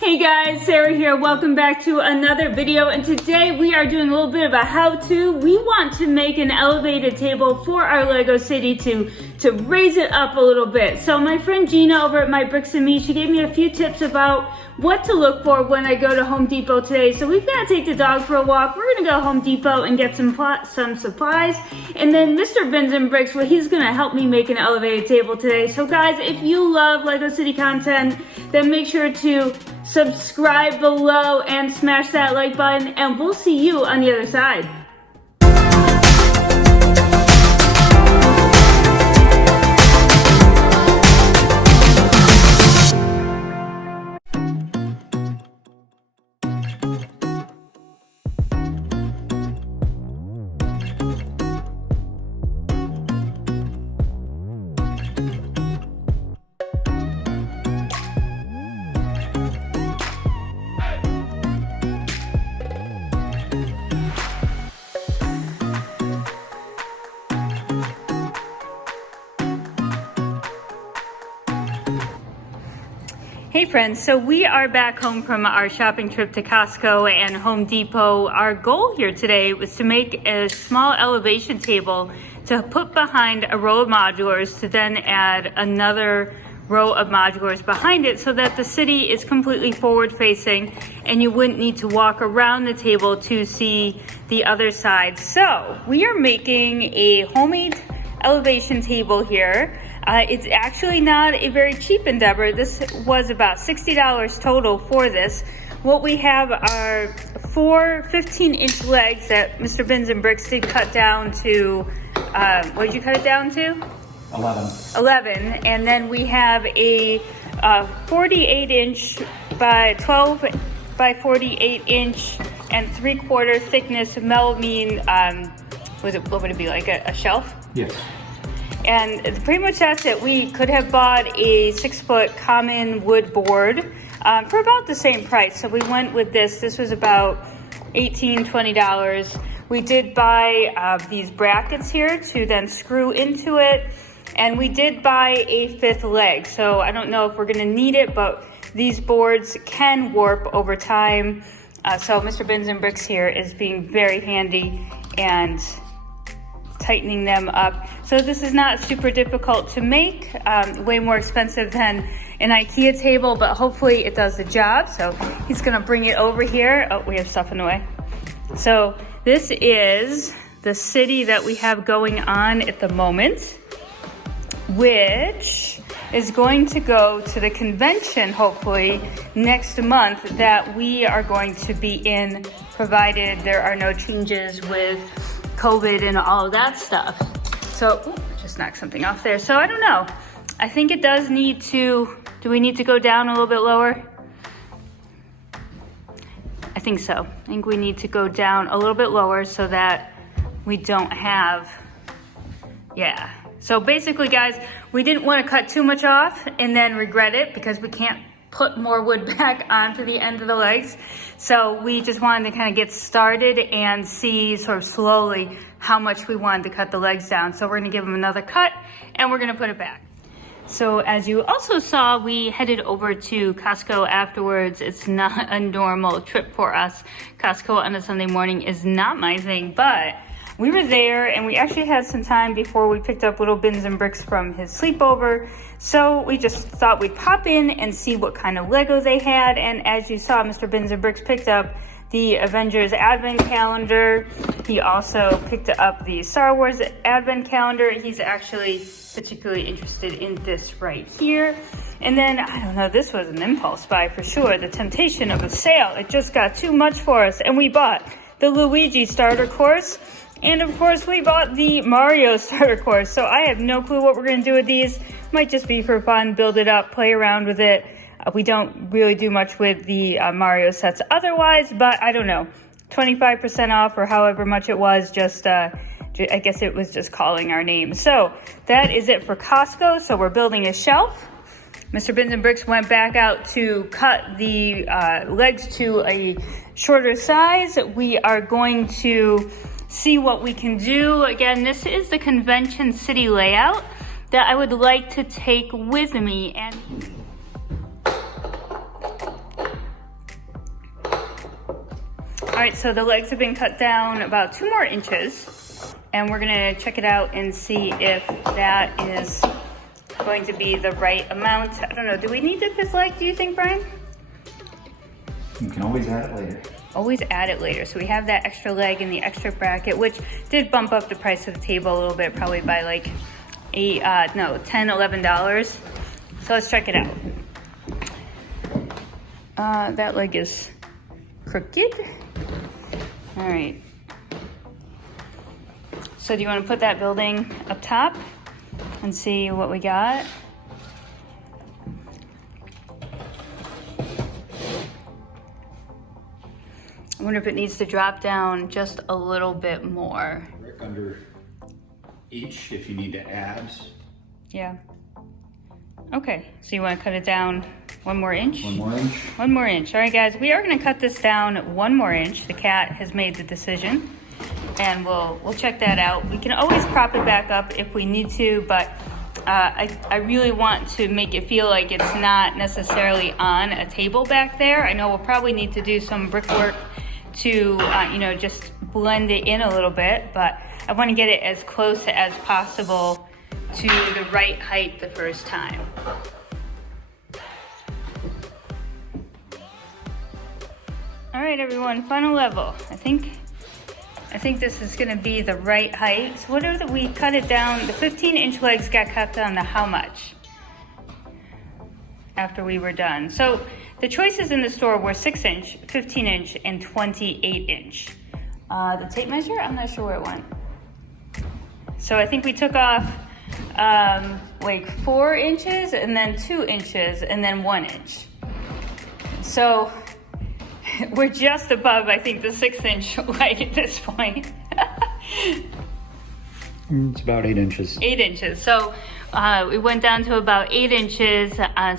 Hey guys, Sarah here. Welcome back to another video, and today we are doing a little bit of a how-to. We want to make an elevated table for our Lego city to raise it up a little bit. So my friend Gina over at My Bricks and Me, she gave me a few tips about what to look for when I go to Home Depot today. So we've got to take the dog for a walk. We're gonna go to Home Depot and get some supplies, and then Mr. Bins and Bricks, well, he's gonna help me make an elevated table today. So guys, if you love Lego City content, then make sure to subscribe below and smash that like button, and we'll see you on the other side. Hey friends, so we are back home from our shopping trip to Costco and Home Depot. Our goal here today was to make a small elevation table to put behind a row of modulars, to then add another row of modulars behind it so that the city is completely forward facing and you wouldn't need to walk around the table to see the other side. So we are making a homemade elevation table here. It's actually not a very cheap endeavor. This was about $60 total for this. What we have are 4 15-inch legs that Mr. Bins and Bricks did cut down to, what did you cut it down to? 11. And then we have a 48-inch by 12 by 48-inch and 3/4 thickness melamine, what would it be, like a shelf? Yes. And pretty much that's it. We could have bought a 6-foot common wood board for about the same price. So we went with this. This was about $18, $20. We did buy these brackets here to then screw into it. And we did buy a 5th leg. So I don't know if we're gonna need it, but these boards can warp over time. So Mr. Bins and Bricks here is being very handy and tightening them up. So this is not super difficult to make, way more expensive than an IKEA table, but hopefully it does the job. So he's gonna bring it over here. Oh, we have stuff in the way. So this is the city that we have going on at the moment, which is going to go to the convention hopefully next month that we are going to be in, provided there are no changes with COVID and all of that stuff. So, ooh, just knocked something off there. So I don't know. I think it does need to, do we need to go down a little bit lower? I think so. I think we need to go down a little bit lower so that we don't have, yeah. So basically guys, we didn't want to cut too much off and then regret it because we can't put more wood back onto the end of the legs. So we just wanted to kind of get started and see sort of slowly how much we wanted to cut the legs down. So we're gonna give them another cut and we're gonna put it back. So as you also saw, we headed over to Costco afterwards. It's not a normal trip for us. Costco on a Sunday morning is not my thing, but we were there and we actually had some time before we picked up little Bins and Bricks from his sleepover. So we just thought we'd pop in and see what kind of Lego they had. And as you saw, Mr. Bins and Bricks picked up the Avengers Advent Calendar. He also picked up the Star Wars Advent Calendar. He's actually particularly interested in this right here. And then, I don't know, this was an impulse buy for sure. The temptation of a sale. It just got too much for us. And we bought the Luigi starter course. And of course we bought the Mario starter course. So I have no clue what we're gonna do with these. Might just be for fun, build it up, play around with it. We don't really do much with the Mario sets otherwise, but I don't know. 25% off or however much it was, just I guess it was just calling our name. So that is it for Costco. So we're building a shelf. Mr. Bins and Bricks went back out to cut the legs to a shorter size. We are going to see what we can do. Again, this is the convention city layout that I would like to take with me. And right, so the legs have been cut down about 2 more inches, and we're gonna check it out and see if that is going to be the right amount. I don't know, do we need this leg, do you think, Brian? You can always add it later. Always add it later. So we have that extra leg and the extra bracket, which did bump up the price of the table a little bit, probably by like $10, $11. So let's check it out. That leg is crooked. All right. So do you want to put that building up top and see what we got? I wonder if it needs to drop down just a little bit more. Right under each, if you need to add. Yeah. Okay, so you want to cut it down 1 more inch? 1 more inch. 1 more inch. All right, guys, we are going to cut this down 1 more inch. The cat has made the decision, and we'll check that out. We can always prop it back up if we need to, but I really want to make it feel like it's not necessarily on a table back there. I know we'll probably need to do some brickwork to, you know, just blend it in a little bit, but I want to get it as close as possible to the right height the first time. All right, everyone, final level. I think this is gonna be the right height. So what are we cut it down? The 15-inch legs got cut down to how much after we were done? So the choices in the store were 6-inch, 15-inch, and 28-inch. The tape measure, I'm not sure where it went. So I think we took off like 4 inches, and then 2 inches, and then 1 inch. So we're just above, I think, the 6-inch leg at this point. It's about 8 inches. 8 inches. So we went down to about 8 inches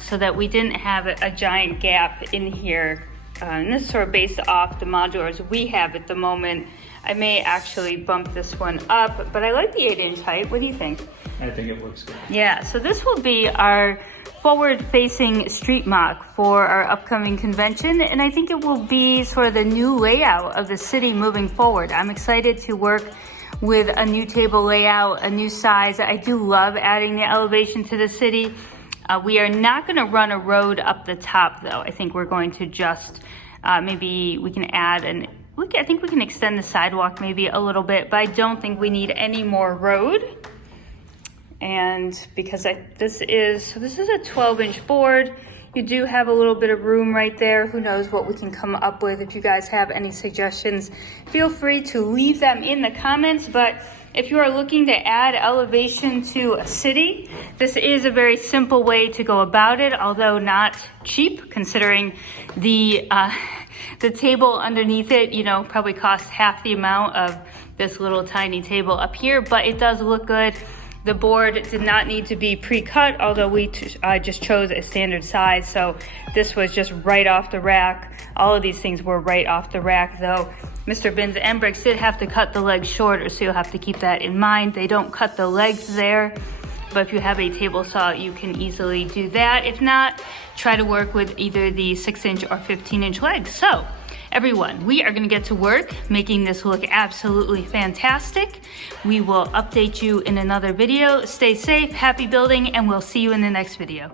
so that we didn't have a giant gap in here. And this is sort of based off the modulars we have at the moment. I may actually bump this one up, but I like the 8-inch height. What do you think? I think it looks good. Yeah, so this will be our forward-facing street mock for our upcoming convention, and I think it will be sort of the new layout of the city moving forward. I'm excited to work with a new table layout, a new size. I do love adding the elevation to the city. We are not going to run a road up the top, though. I think we're going to just maybe we can add I think we can extend the sidewalk maybe a little bit, but I don't think we need any more road. And because this is a 12-inch board, you do have a little bit of room right there. Who knows what we can come up with. If you guys have any suggestions, feel free to leave them in the comments. But if you are looking to add elevation to a city, this is a very simple way to go about it, although not cheap, considering the table underneath it, you know, probably costs half the amount of this little tiny table up here, but it does look good. The board did not need to be pre-cut, although we just chose a standard size, so this was just right off the rack. All of these things were right off the rack, though Mr. Bins and Bricks did have to cut the legs shorter, so you'll have to keep that in mind. They don't cut the legs there, but if you have a table saw, you can easily do that. If not, try to work with either the 6-inch or 15-inch legs. So, everyone, we are going to get to work making this look absolutely fantastic. We will update you in another video. Stay safe, happy building, and we'll see you in the next video.